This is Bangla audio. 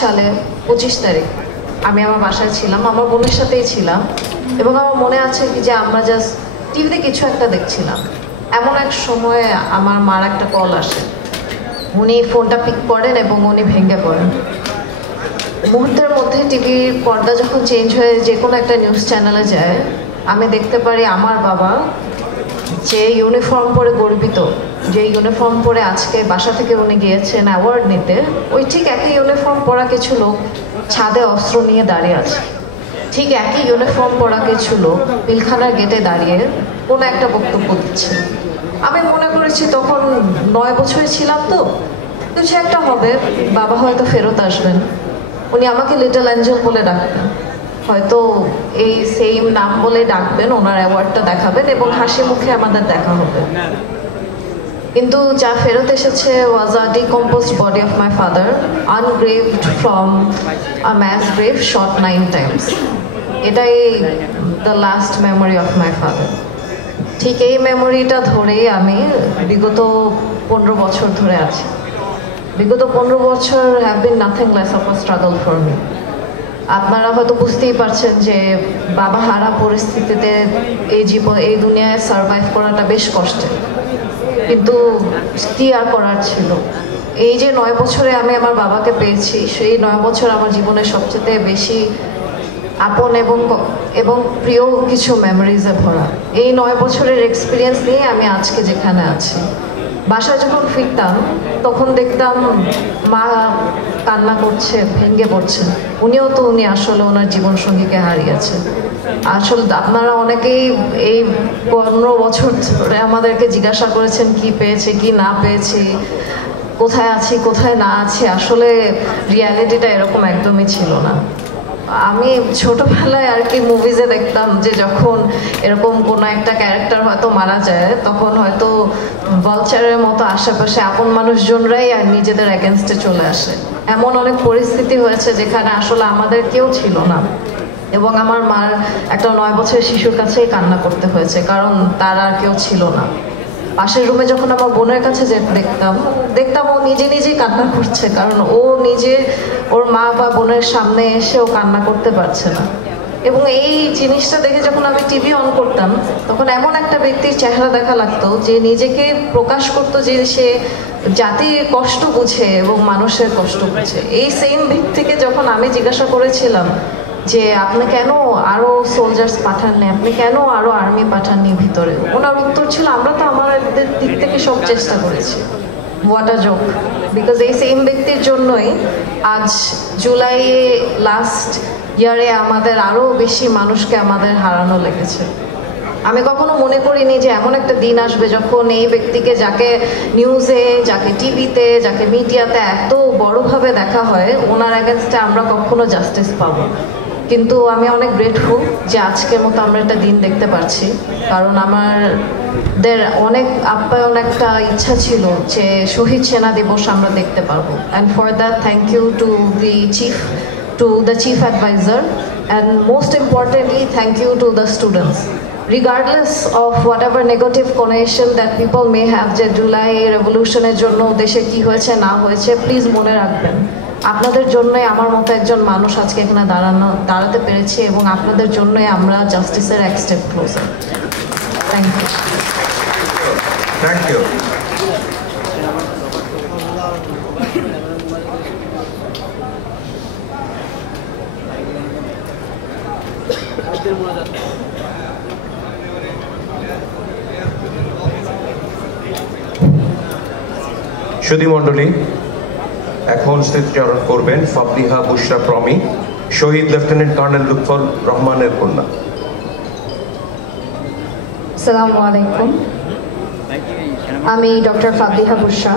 সালে 25 তারিখ আমি আমার বাসায় ছিলাম, আমার বোনের সাথেই ছিলাম, এবং আমার মনে আছে কি যে আমরা জাস্ট টিভিতে কিছু একটা দেখছিলাম। এমন এক সময় আমার মার একটা কল আসে, উনি ফোনটা পিক করেন এবং উনি ভেঙে পড়েন। মুহূর্তের মধ্যে টিভির পর্দা যখন চেঞ্জ হয়ে যে কোনো একটা নিউজ চ্যানেলে যায়, আমি দেখতে পারি আমার বাবা যে ইউনিফর্ম পরে গর্বিত, যে ইউনিফর্ম পরে আজকে বাসা থেকে উনি গিয়েছেন অ্যাওয়ার্ড নিতে, ওই ঠিক একই ইউনিফর্ম পরা কিছু লোক ছাদে অস্ত্র নিয়ে দাঁড়িয়ে আছে। ঠিক একই ইউনিফর্ম পরা কিছু লোক পিলখানার গেটে দাঁড়িয়ে কোনো একটা বক্তব্য দিচ্ছে। আমি মনে করেছি তখন 9 বছরে ছিলাম, তো কিছু একটা হবে, বাবা হয়তো ফেরত আসবেন। উনি আমাকে লিটল অ্যাঞ্জেল বলে ডাকতেন, হয়তো এই সেম নাম বলে ডাকবেন, ওনার অ্যাওয়ার্ডটা দেখাবেন এবং হাসি মুখে আমাদের দেখা হবে। কিন্তু যা ফেরত এসেছে was a decomposed body of my father, ungraved from a mass grave, shot 9 times. এটাই the last memory of my father. ঠিক এই মেমোরিটা ধরেই আমি বিগত 15 বছর ধরে আছি। বিগত 15 বছর have been nothing less of a struggle for me. আপনারা হয়তো বুঝতেই পারছেন যে বাবা হারা পরিস্থিতিতে এই দুনিয়ায় সার্ভাইভ করাটা বেশ কষ্টের, কিন্তু কি আর করার ছিল। এই যে 9 বছরে আমি আমার বাবাকে পেয়েছি, সেই 9 বছর আমার জীবনের সবচেয়ে বেশি আপন এবং প্রিয় কিছু মেমোরিজে ভরা। এই 9 বছরের এক্সপিরিয়েন্স নিয়ে আমি আজকে যেখানে আছি। বাসায় যখন ফিরতাম তখন দেখতাম মা কান্না করছে, ভেঙে পড়ছে। উনি আসলে ওনার জীবনসঙ্গীকে হারিয়েছেন। আসলে আপনারা অনেকেই এই 15 বছর ধরে আমাদেরকে জিজ্ঞাসা করেছেন কি পেয়েছে, কি না পেয়েছি, কোথায় আছি, কোথায় না আছি। আসলে রিয়ালিটিটা এরকম একদমই ছিল না। আমি ছোটবেলায় আর কি মুভিজে দেখতাম যে যখন এরকম কোনো একটা ক্যারেক্টার হয়তো মারা যায়, তখন হয়তো ভালচারের মতো আশেপাশে আপন মানুষজনরাই আর নিজেদের এগেনস্টে চলে আসে। এমন অনেক পরিস্থিতি হয়েছে যেখানে আসলে আমাদের কেউ ছিল না, এবং আমার মার একটা 9 বছরের শিশুর কাছেই কান্না করতে হয়েছে, কারণ তার আর কেউ ছিল না। পাশের রুমে যখন আমার বোনের কাছে দেখতাম ও নিজেই কান্না করছে, কারণ ও নিজে ওর মা বা বোনের সামনে এসে ও কান্না করতে পারছে না। এবং এই জিনিসটা দেখে যখন আমি টিভি অন করতাম, তখন এমন একটা ব্যক্তির চেহারা দেখা লাগতো যে নিজেকে প্রকাশ করতো যে সে জাতির কষ্ট বুঝে এবং মানুষের কষ্ট বুঝে। এই সেম ব্যক্তিকে যখন আমি জিজ্ঞাসা করেছিলাম যে আপনি কেন আরো সোলজার্স পাঠাননি, আপনি কেন আরো আর্মি পাঠাননি ভিতরে, ওনার উত্তর ছিল আমরা তো আমাদের দিক থেকে সব চেষ্টা করেছি। হোয়াট আ জোক, বিকজ এই সেম ব্যক্তির জন্যই আজ জুলাই লাস্ট ইয়ারে আমাদের আরো বেশি মানুষকে আমাদের হারানো লেগেছে। আমি কখনো মনে করিনি যে এমন একটা দিন আসবে যখন এই ব্যক্তিকে, যাকে নিউজে, যাকে টিভিতে, যাকে মিডিয়াতে এত বড়ভাবে দেখা হয়, ওনার এগেনস্টে আমরা কখনো জাস্টিস পাবো। কিন্তু আমি অনেক গ্রেটফুল যে আজকের মতো আমরা একটা দিন দেখতে পাচ্ছি, কারণ আমাদের অনেক আপ্যায়ন একটা ইচ্ছা ছিল যে শহীদ সেনা দিবস আমরা দেখতে পারবো। And for that thank you to the chief adviser, and most importantly thank you to the students. regardless of whatever negative connotation that people may have যে জুলাই রেভলিউশনের জন্য দেশে কি হয়েছে না হয়েছে, প্লিজ মনে রাখবেন আপনাদের জন্যই আমার মতো একজন মানুষ আজকে এখানে দাঁড়াতে পেরেছি, এবং আপনাদের জন্যই আমরা জাস্টিসের এক step closer. Thank you. Thank you. সুধী মণ্ডলী, এখন স্মৃতিচারণ করবেন ফাবলিহা বুশরা প্রমি, শহীদ লেফটেন্যান্ট কর্নেল লুৎফর রহমানের কন্যা। আসসালামু আলাইকুম, আমি ডক্টর ফাবলিহা বুশরা,